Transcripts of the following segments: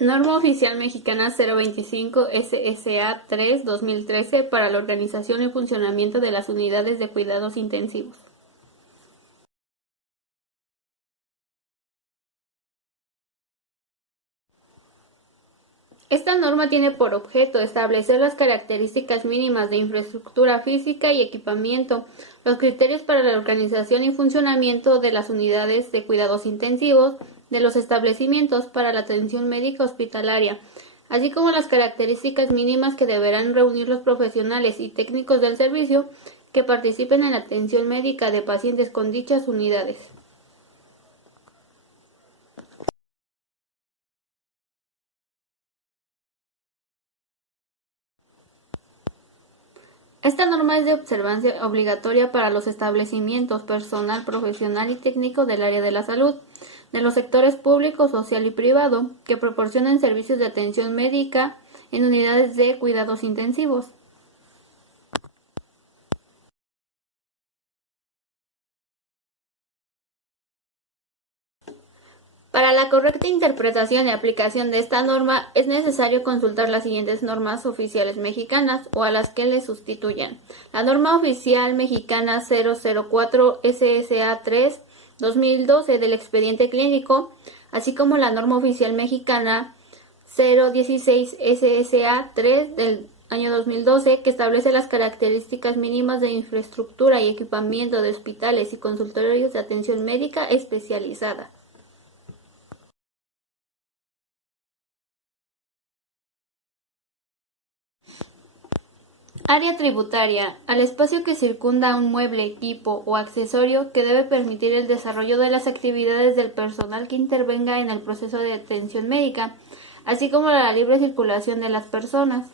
Norma Oficial Mexicana 025 SSA 3/2013 para la organización y funcionamiento de las unidades de cuidados intensivos. Esta norma tiene por objeto establecer las características mínimas de infraestructura física y equipamiento, los criterios para la organización y funcionamiento de las unidades de cuidados intensivos, de los establecimientos para la atención médica hospitalaria, así como las características mínimas que deberán reunir los profesionales y técnicos del servicio que participen en la atención médica de pacientes con dichas unidades. Esta norma es de observancia obligatoria para los establecimientos, personal profesional y técnico del área de la salud, de los sectores público, social y privado, que proporcionan servicios de atención médica en unidades de cuidados intensivos. Para la correcta interpretación y aplicación de esta norma es necesario consultar las siguientes normas oficiales mexicanas o a las que le sustituyan. La norma oficial mexicana 004 SSA 3/2012 del expediente clínico, así como la norma oficial mexicana 016 SSA 3 del año 2012 que establece las características mínimas de infraestructura y equipamiento de hospitales y consultorios de atención médica especializada. Área tributaria: al espacio que circunda un mueble, equipo o accesorio que debe permitir el desarrollo de las actividades del personal que intervenga en el proceso de atención médica, así como la libre circulación de las personas.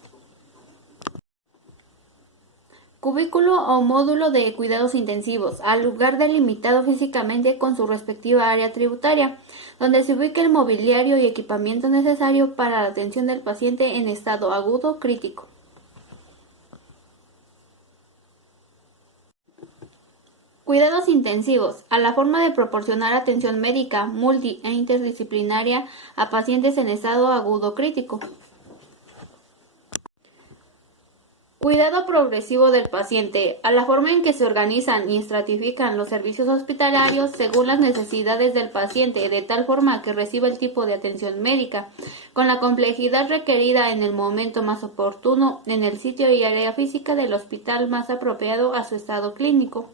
Cubículo o módulo de cuidados intensivos: al lugar delimitado físicamente con su respectiva área tributaria, donde se ubique el mobiliario y equipamiento necesario para la atención del paciente en estado agudo crítico. Cuidados intensivos: a la forma de proporcionar atención médica multi e interdisciplinaria a pacientes en estado agudo crítico. Cuidado progresivo del paciente: a la forma en que se organizan y estratifican los servicios hospitalarios según las necesidades del paciente, de tal forma que reciba el tipo de atención médica, con la complejidad requerida en el momento más oportuno, en el sitio y área física del hospital más apropiado a su estado clínico.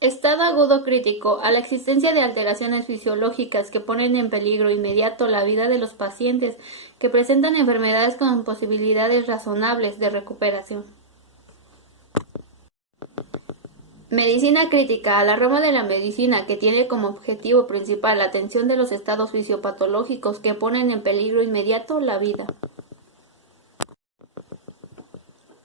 Estado agudo crítico: a la existencia de alteraciones fisiológicas que ponen en peligro inmediato la vida de los pacientes que presentan enfermedades con posibilidades razonables de recuperación. Medicina crítica: a la rama de la medicina que tiene como objetivo principal la atención de los estados fisiopatológicos que ponen en peligro inmediato la vida.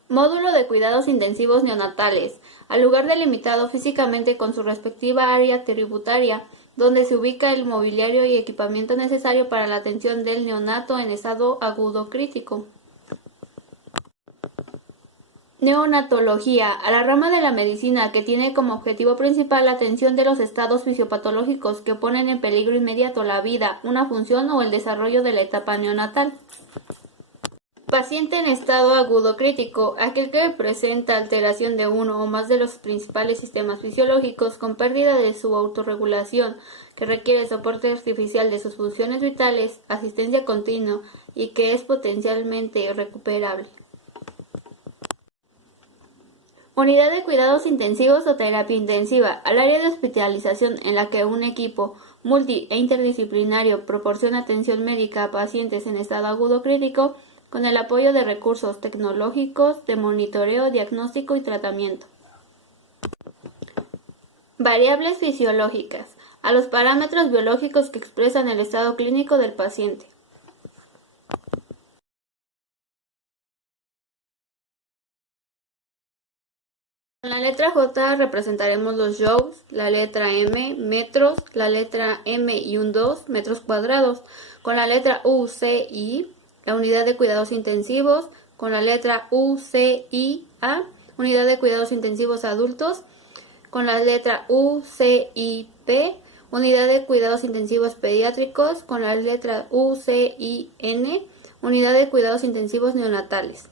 Módulo de cuidados intensivos neonatales: al lugar delimitado físicamente con su respectiva área tributaria, donde se ubica el mobiliario y equipamiento necesario para la atención del neonato en estado agudo crítico. Neonatología: a la rama de la medicina que tiene como objetivo principal la atención de los estados fisiopatológicos que ponen en peligro inmediato la vida, una función o el desarrollo de la etapa neonatal. Paciente en estado agudo crítico: aquel que presenta alteración de uno o más de los principales sistemas fisiológicos con pérdida de su autorregulación, que requiere soporte artificial de sus funciones vitales, asistencia continua y que es potencialmente recuperable. Unidad de cuidados intensivos o terapia intensiva: al área de hospitalización en la que un equipo multi e interdisciplinario proporciona atención médica a pacientes en estado agudo crítico, con el apoyo de recursos tecnológicos de monitoreo, diagnóstico y tratamiento. Variables fisiológicas: a los parámetros biológicos que expresan el estado clínico del paciente. Con la letra J representaremos los joules, la letra M, metros, la letra M y un 2, metros cuadrados. Con la letra U, C y I, la unidad de cuidados intensivos. Con la letra U, C, I, A, unidad de cuidados intensivos adultos. Con la letra U, C, I, P, Unidad de Cuidados Intensivos Pediátricos con las letras U, C y N, Unidad de Cuidados Intensivos Neonatales.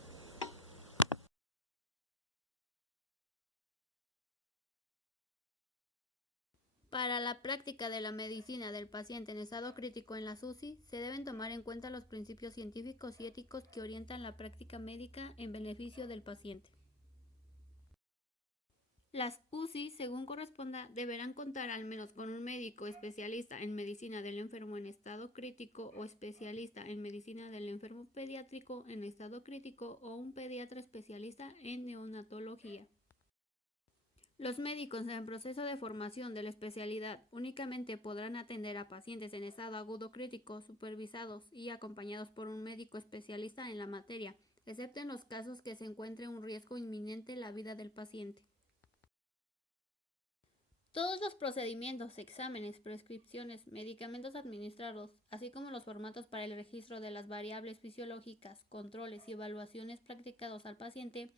Para la práctica de la medicina del paciente en estado crítico en las UCI, se deben tomar en cuenta los principios científicos y éticos que orientan la práctica médica en beneficio del paciente. Las UCI, según corresponda, deberán contar al menos con un médico especialista en medicina del enfermo en estado crítico o especialista en medicina del enfermo pediátrico en estado crítico o un pediatra especialista en neonatología. Los médicos en proceso de formación de la especialidad únicamente podrán atender a pacientes en estado agudo crítico supervisados y acompañados por un médico especialista en la materia, excepto en los casos que se encuentre un riesgo inminente en la vida del paciente. Todos los procedimientos, exámenes, prescripciones, medicamentos administrados, así como los formatos para el registro de las variables fisiológicas, controles y evaluaciones practicados al paciente,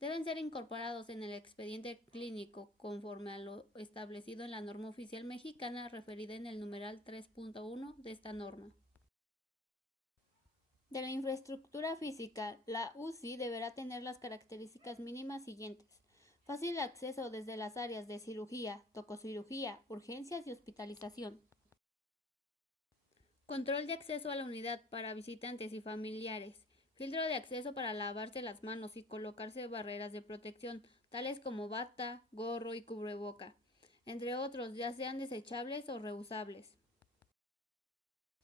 deben ser incorporados en el expediente clínico conforme a lo establecido en la norma oficial mexicana referida en el numeral 3.1 de esta norma. De la infraestructura física, la UCI deberá tener las características mínimas siguientes. Fácil acceso desde las áreas de cirugía, tococirugía, urgencias y hospitalización. Control de acceso a la unidad para visitantes y familiares. Filtro de acceso para lavarse las manos y colocarse barreras de protección, tales como bata, gorro y cubreboca, entre otros, ya sean desechables o reusables.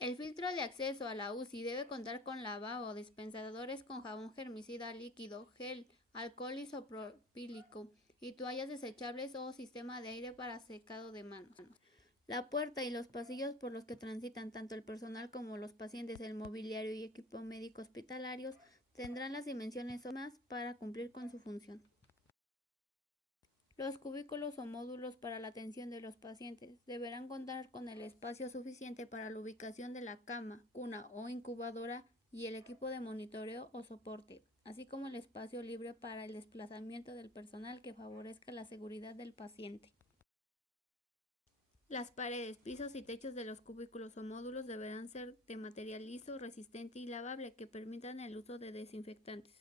El filtro de acceso a la UCI debe contar con lavabo, dispensadores con jabón germicida líquido, gel, alcohol isopropílico y toallas desechables o sistema de aire para secado de manos. La puerta y los pasillos por los que transitan tanto el personal como los pacientes, el mobiliario y equipo médico hospitalarios tendrán las dimensiones óptimas para cumplir con su función. Los cubículos o módulos para la atención de los pacientes deberán contar con el espacio suficiente para la ubicación de la cama, cuna o incubadora y el equipo de monitoreo o soporte, así como el espacio libre para el desplazamiento del personal que favorezca la seguridad del paciente. Las paredes, pisos y techos de los cubículos o módulos deberán ser de material liso, resistente y lavable que permitan el uso de desinfectantes.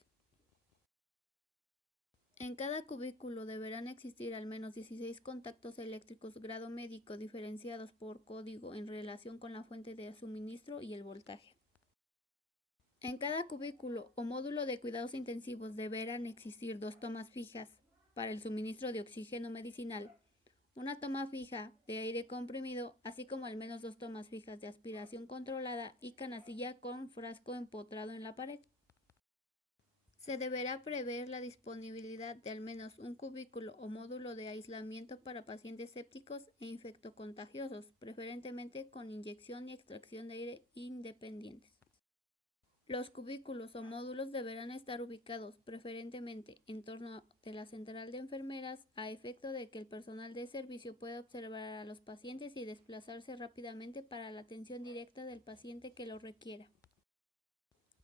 En cada cubículo deberán existir al menos 16 contactos eléctricos grado médico diferenciados por código en relación con la fuente de suministro y el voltaje. En cada cubículo o módulo de cuidados intensivos deberán existir 2 tomas fijas para el suministro de oxígeno medicinal, una toma fija de aire comprimido, así como al menos 2 tomas fijas de aspiración controlada y canastilla con frasco empotrado en la pared. Se deberá prever la disponibilidad de al menos un cubículo o módulo de aislamiento para pacientes sépticos e infectocontagiosos, preferentemente con inyección y extracción de aire independientes. Los cubículos o módulos deberán estar ubicados preferentemente en torno de la central de enfermeras a efecto de que el personal de servicio pueda observar a los pacientes y desplazarse rápidamente para la atención directa del paciente que lo requiera.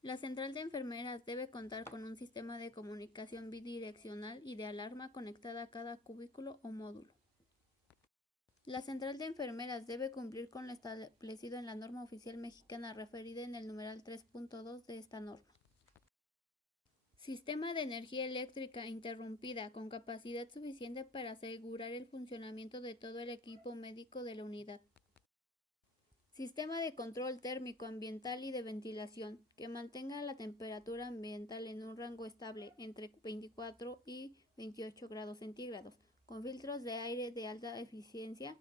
La central de enfermeras debe contar con un sistema de comunicación bidireccional y de alarma conectada a cada cubículo o módulo. La central de enfermeras debe cumplir con lo establecido en la norma oficial mexicana referida en el numeral 3.2 de esta norma. Sistema de energía eléctrica interrumpida con capacidad suficiente para asegurar el funcionamiento de todo el equipo médico de la unidad. Sistema de control térmico ambiental y de ventilación, que mantenga la temperatura ambiental en un rango estable entre 24 y 28 grados centígrados, con filtros de aire de alta eficiencia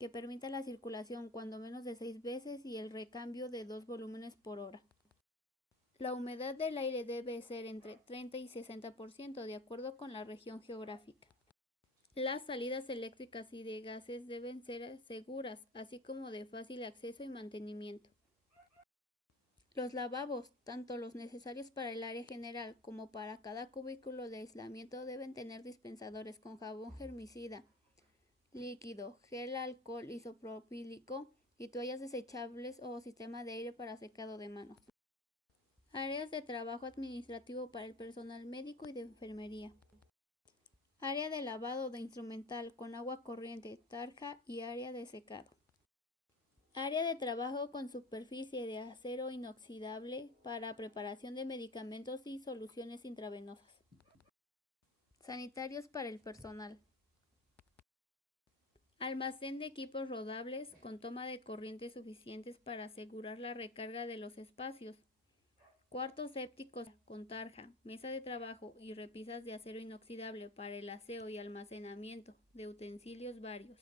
que permita la circulación cuando menos de 6 veces y el recambio de 2 volúmenes por hora. La humedad del aire debe ser entre 30 y 60% de acuerdo con la región geográfica. Las salidas eléctricas y de gases deben ser seguras, así como de fácil acceso y mantenimiento. Los lavabos, tanto los necesarios para el área general como para cada cubículo de aislamiento, deben tener dispensadores con jabón germicida, líquido, gel alcohol isopropílico y toallas desechables o sistema de aire para secado de manos. Áreas de trabajo administrativo para el personal médico y de enfermería. área de lavado de instrumental con agua corriente, tarja y área de secado. Área de trabajo con superficie de acero inoxidable para preparación de medicamentos y soluciones intravenosas. Sanitarios para el personal. Almacén de equipos rodables con toma de corriente suficientes para asegurar la recarga de los espacios. Cuartos sépticos con tarja, mesa de trabajo y repisas de acero inoxidable para el aseo y almacenamiento de utensilios varios.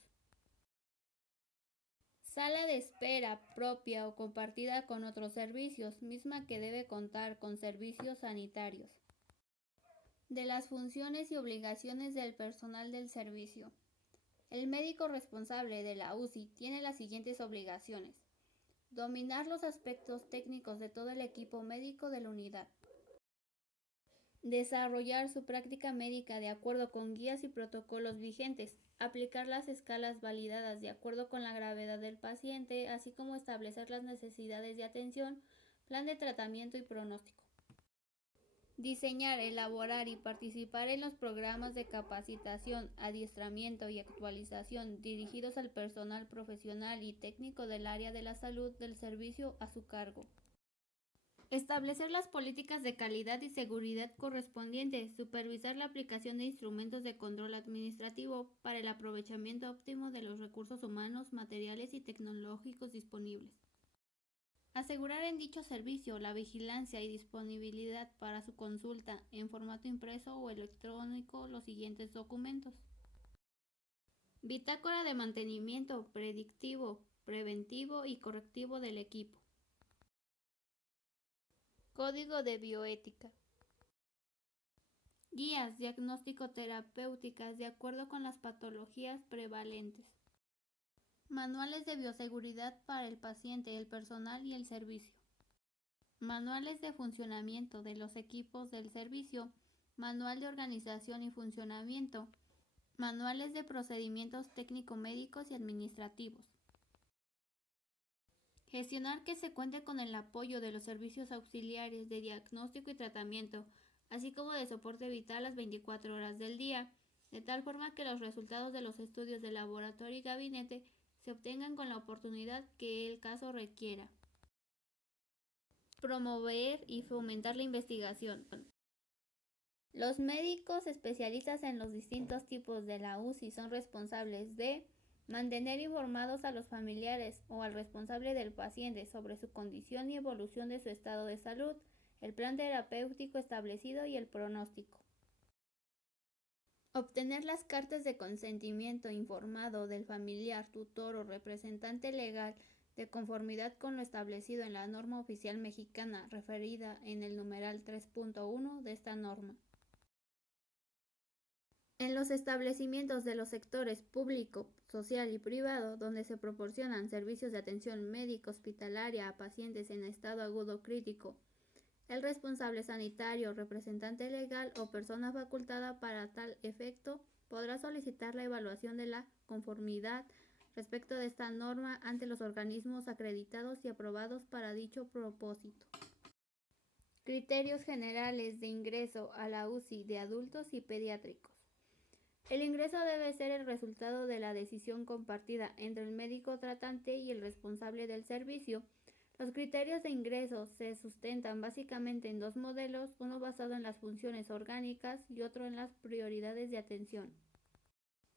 Sala de espera propia o compartida con otros servicios, misma que debe contar con servicios sanitarios. De las funciones y obligaciones del personal del servicio. El médico responsable de la UCI tiene las siguientes obligaciones: dominar los aspectos técnicos de todo el equipo médico de la unidad. Desarrollar su práctica médica de acuerdo con guías y protocolos vigentes. Aplicar las escalas validadas de acuerdo con la gravedad del paciente, así como establecer las necesidades de atención, plan de tratamiento y pronóstico. Diseñar, elaborar y participar en los programas de capacitación, adiestramiento y actualización dirigidos al personal profesional y técnico del área de la salud del servicio a su cargo. Establecer las políticas de calidad y seguridad correspondientes, supervisar la aplicación de instrumentos de control administrativo para el aprovechamiento óptimo de los recursos humanos, materiales y tecnológicos disponibles. Asegurar en dicho servicio la vigilancia y disponibilidad para su consulta en formato impreso o electrónico los siguientes documentos. Bitácora de mantenimiento predictivo, preventivo y correctivo del equipo. Código de bioética. Guías diagnóstico-terapéuticas de acuerdo con las patologías prevalentes. Manuales de bioseguridad para el paciente, el personal y el servicio. Manuales de funcionamiento de los equipos del servicio. Manual de organización y funcionamiento. Manuales de procedimientos técnico-médicos y administrativos. Gestionar que se cuente con el apoyo de los servicios auxiliares de diagnóstico y tratamiento, así como de soporte vital las 24 horas del día, de tal forma que los resultados de los estudios de laboratorio y gabinete se obtengan con la oportunidad que el caso requiera. Promover y fomentar la investigación. Los médicos especialistas en los distintos tipos de la UCI son responsables de mantener informados a los familiares o al responsable del paciente sobre su condición y evolución de su estado de salud, el plan terapéutico establecido y el pronóstico. Obtener las cartas de consentimiento informado del familiar, tutor o representante legal de conformidad con lo establecido en la norma oficial mexicana referida en el numeral 3.1 de esta norma. En los establecimientos de los sectores público, social y privado, donde se proporcionan servicios de atención médica hospitalaria a pacientes en estado agudo crítico, el responsable sanitario, representante legal o persona facultada para tal efecto podrá solicitar la evaluación de la conformidad respecto de esta norma ante los organismos acreditados y aprobados para dicho propósito. Criterios generales de ingreso a la UCI de adultos y pediátricos. El ingreso debe ser el resultado de la decisión compartida entre el médico tratante y el responsable del servicio. Los criterios de ingreso se sustentan básicamente en dos modelos, uno basado en las funciones orgánicas y otro en las prioridades de atención.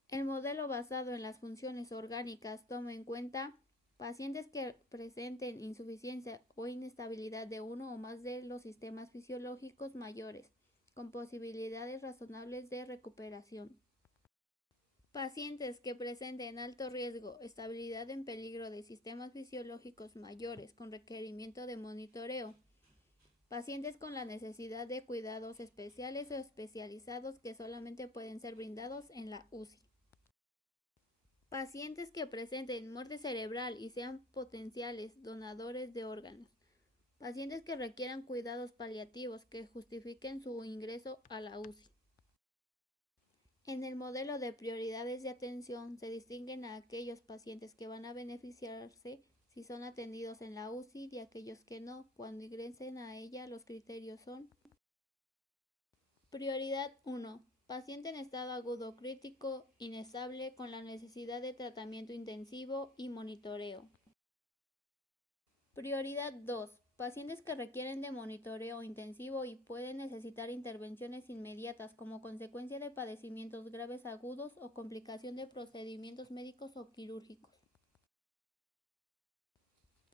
El modelo basado en las funciones orgánicas toma en cuenta pacientes que presenten insuficiencia o inestabilidad de uno o más de los sistemas fisiológicos mayores, con posibilidades razonables de recuperación. Pacientes que presenten alto riesgo, estabilidad en peligro de sistemas fisiológicos mayores con requerimiento de monitoreo. Pacientes con la necesidad de cuidados especiales o especializados que solamente pueden ser brindados en la UCI. Pacientes que presenten muerte cerebral y sean potenciales donadores de órganos. Pacientes que requieran cuidados paliativos que justifiquen su ingreso a la UCI. En el modelo de prioridades de atención se distinguen a aquellos pacientes que van a beneficiarse si son atendidos en la UCI y aquellos que no. Cuando ingresen a ella, los criterios son: Prioridad 1. Paciente en estado agudo crítico, inestable, con la necesidad de tratamiento intensivo y monitoreo. Prioridad 2. Pacientes que requieren de monitoreo intensivo y pueden necesitar intervenciones inmediatas como consecuencia de padecimientos graves agudos o complicación de procedimientos médicos o quirúrgicos.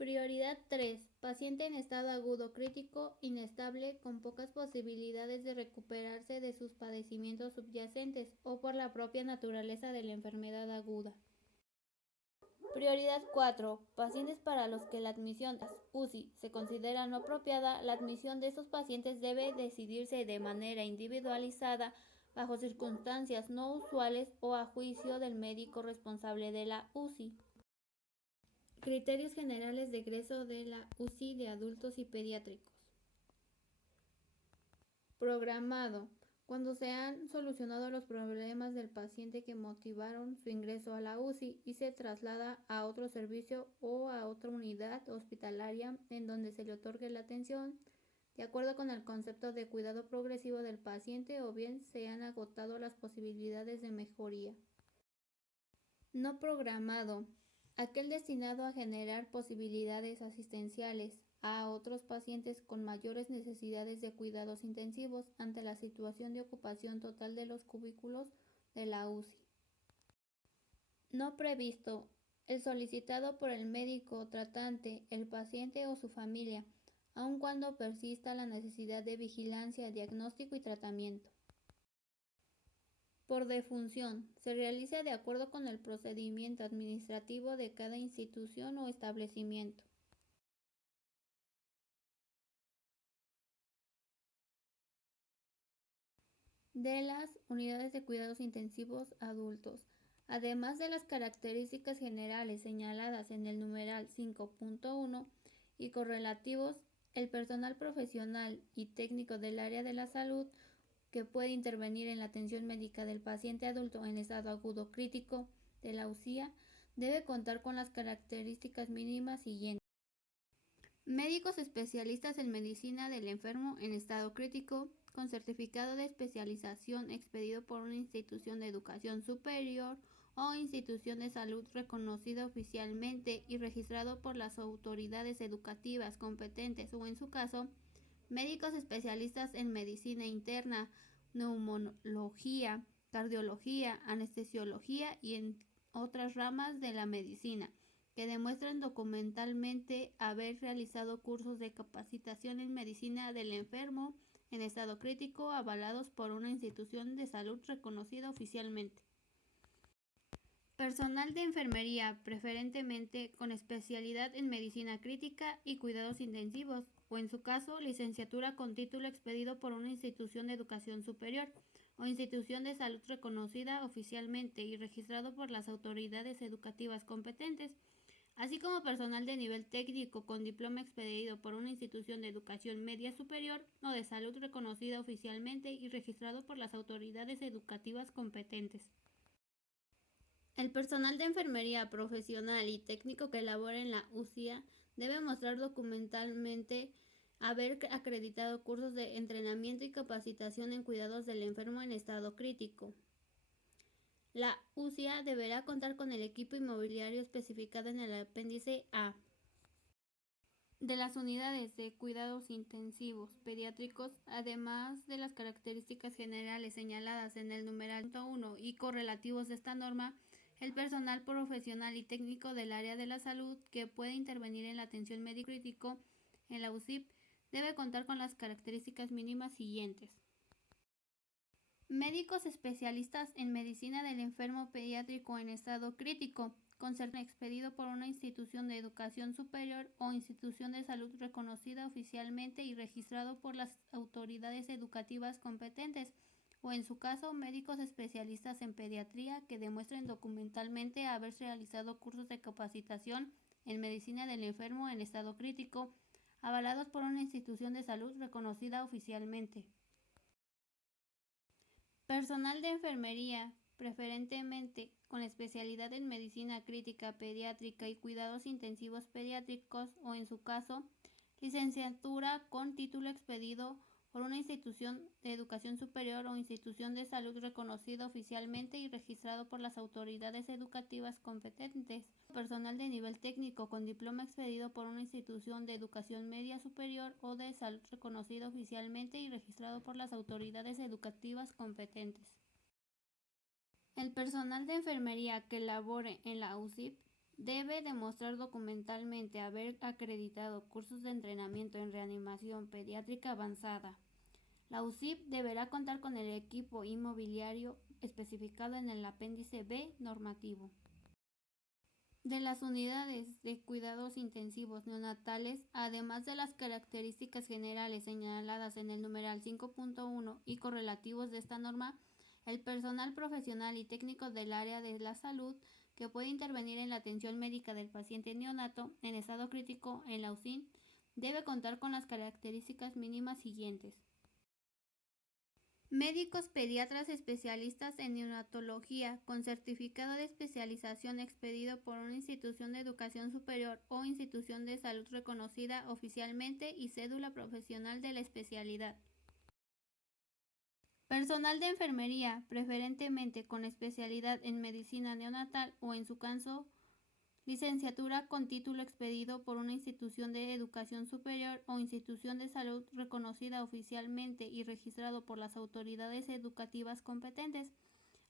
Prioridad 3. Paciente en estado agudo crítico, inestable, con pocas posibilidades de recuperarse de sus padecimientos subyacentes o por la propia naturaleza de la enfermedad aguda. Prioridad 4. Pacientes para los que la admisión a UCI se considera no apropiada. La admisión de estos pacientes debe decidirse de manera individualizada bajo circunstancias no usuales o a juicio del médico responsable de la UCI. Criterios generales de egreso de la UCI de adultos y pediátricos. Programado. Cuando se han solucionado los problemas del paciente que motivaron su ingreso a la UCI y se traslada a otro servicio o a otra unidad hospitalaria en donde se le otorgue la atención, de acuerdo con el concepto de cuidado progresivo del paciente o bien se han agotado las posibilidades de mejoría. No programado. Aquel destinado a generar posibilidades asistenciales a otros pacientes con mayores necesidades de cuidados intensivos ante la situación de ocupación total de los cubículos de la UCI. No previsto. El solicitado por el médico tratante, el paciente o su familia, aun cuando persista la necesidad de vigilancia, diagnóstico y tratamiento. Por defunción, se realiza de acuerdo con el procedimiento administrativo de cada institución o establecimiento. De las unidades de cuidados intensivos adultos, además de las características generales señaladas en el numeral 5.1 y correlativos, el personal profesional y técnico del área de la salud que puede intervenir en la atención médica del paciente adulto en estado agudo crítico de la UCI debe contar con las características mínimas siguientes. Médicos especialistas en medicina del enfermo en estado crítico, con certificado de especialización expedido por una institución de educación superior o institución de salud reconocida oficialmente y registrado por las autoridades educativas competentes o en su caso, médicos especialistas en medicina interna, neumonología, cardiología, anestesiología y en otras ramas de la medicina, que demuestren documentalmente haber realizado cursos de capacitación en medicina del enfermo en estado crítico avalados por una institución de salud reconocida oficialmente. Personal de enfermería, preferentemente con especialidad en medicina crítica y cuidados intensivos, o en su caso, licenciatura con título expedido por una institución de educación superior o institución de salud reconocida oficialmente y registrado por las autoridades educativas competentes, así como personal de nivel técnico con diploma expedido por una institución de educación media superior o de salud reconocida oficialmente y registrado por las autoridades educativas competentes. El personal de enfermería profesional y técnico que labora en la UCI debe mostrar documentalmente haber acreditado cursos de entrenamiento y capacitación en cuidados del enfermo en estado crítico. La UCI deberá contar con el equipo inmobiliario especificado en el apéndice A de las unidades de cuidados intensivos pediátricos, además de las características generales señaladas en el numeral 1 y correlativos de esta norma. El personal profesional y técnico del área de la salud que puede intervenir en la atención médico crítico en la UCI debe contar con las características mínimas siguientes. Médicos especialistas en medicina del enfermo pediátrico en estado crítico, con certificado expedido por una institución de educación superior o institución de salud reconocida oficialmente y registrado por las autoridades educativas competentes, o en su caso, médicos especialistas en pediatría que demuestren documentalmente haber realizado cursos de capacitación en medicina del enfermo en estado crítico, avalados por una institución de salud reconocida oficialmente. Personal de enfermería, preferentemente con especialidad en medicina crítica pediátrica y cuidados intensivos pediátricos o en su caso, licenciatura con título expedido por una institución de educación superior o institución de salud reconocida oficialmente y registrado por las autoridades educativas competentes. Personal de nivel técnico con diploma expedido por una institución de educación media superior o de salud reconocido oficialmente y registrado por las autoridades educativas competentes. El personal de enfermería que labore en la UCIP debe demostrar documentalmente haber acreditado cursos de entrenamiento en reanimación pediátrica avanzada. La UCIP deberá contar con el equipo inmobiliario especificado en el apéndice B normativo. De las unidades de cuidados intensivos neonatales, además de las características generales señaladas en el numeral 5.1 y correlativos de esta norma, el personal profesional y técnico del área de la salud que puede intervenir en la atención médica del paciente neonato en estado crítico en la UCIN debe contar con las características mínimas siguientes. Médicos pediatras especialistas en neonatología con certificado de especialización expedido por una institución de educación superior o institución de salud reconocida oficialmente y cédula profesional de la especialidad. Personal de enfermería, preferentemente con especialidad en medicina neonatal o en su caso licenciatura con título expedido por una institución de educación superior o institución de salud reconocida oficialmente y registrado por las autoridades educativas competentes,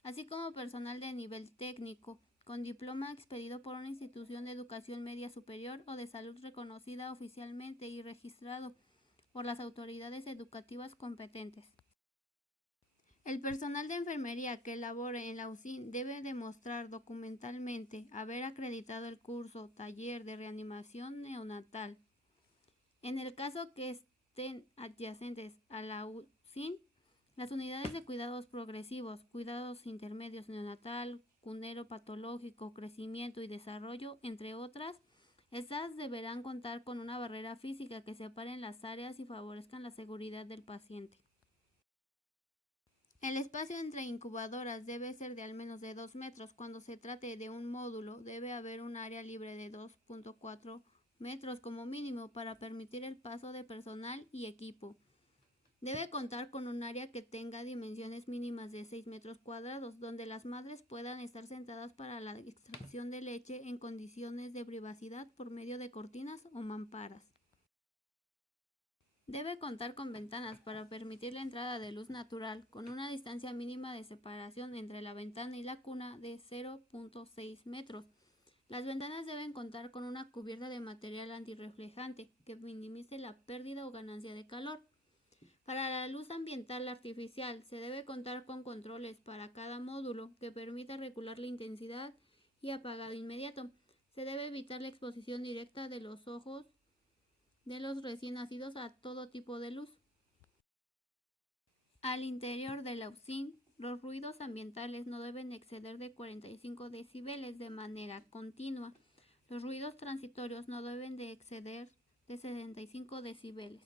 así como personal de nivel técnico con diploma expedido por una institución de educación media superior o de salud reconocida oficialmente y registrado por las autoridades educativas competentes. El personal de enfermería que labore en la UCIN debe demostrar documentalmente haber acreditado el curso taller de reanimación neonatal. En el caso que estén adyacentes a la UCIN, las unidades de cuidados progresivos, cuidados intermedios neonatal, cunero patológico, crecimiento y desarrollo, entre otras, estas deberán contar con una barrera física que separe las áreas y favorezcan la seguridad del paciente. El espacio entre incubadoras debe ser de al menos de 2 metros. Cuando se trate de un módulo, debe haber un área libre de 2.4 metros como mínimo para permitir el paso de personal y equipo. Debe contar con un área que tenga dimensiones mínimas de 6 metros cuadrados, donde las madres puedan estar sentadas para la extracción de leche en condiciones de privacidad por medio de cortinas o mamparas. Debe contar con ventanas para permitir la entrada de luz natural, con una distancia mínima de separación entre la ventana y la cuna de 0.6 metros. Las ventanas deben contar con una cubierta de material antirreflejante que minimice la pérdida o ganancia de calor. Para la luz ambiental artificial se debe contar con controles para cada módulo que permita regular la intensidad y apagado inmediato. Se debe evitar la exposición directa de los ojos de los recién nacidos a todo tipo de luz. Al interior de la UCIN, los ruidos ambientales no deben exceder de 45 decibeles de manera continua. Los ruidos transitorios no deben de exceder de 65 decibeles.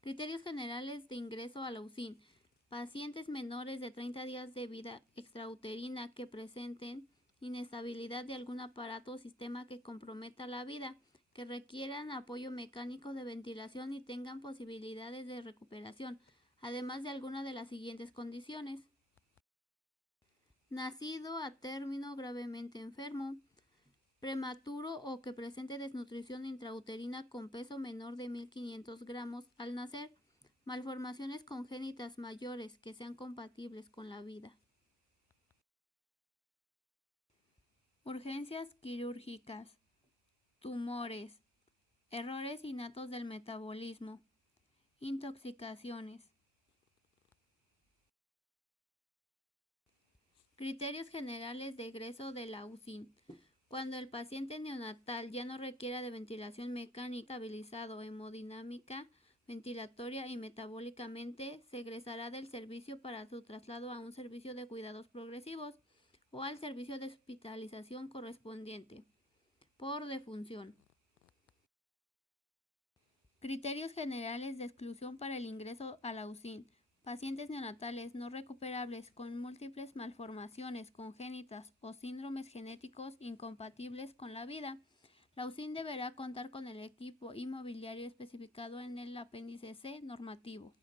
Criterios generales de ingreso a la UCIN. Pacientes menores de 30 días de vida extrauterina que presenten inestabilidad de algún aparato o sistema que comprometa la vida, que requieran apoyo mecánico de ventilación y tengan posibilidades de recuperación, además de alguna de las siguientes condiciones. Nacido a término gravemente enfermo, prematuro o que presente desnutrición intrauterina con peso menor de 1.500 gramos al nacer, malformaciones congénitas mayores que sean compatibles con la vida. Urgencias quirúrgicas, tumores, errores innatos del metabolismo, intoxicaciones. Criterios generales de egreso de la UCIN. Cuando el paciente neonatal ya no requiera de ventilación mecánica, estabilizado hemodinámica, ventilatoria y metabólicamente, se egresará del servicio para su traslado a un servicio de cuidados progresivos o al servicio de hospitalización correspondiente, por defunción. Criterios generales de exclusión para el ingreso a la UCIN. Pacientes neonatales no recuperables con múltiples malformaciones congénitas o síndromes genéticos incompatibles con la vida. La UCIN deberá contar con el equipo inmobiliario especificado en el apéndice C normativo.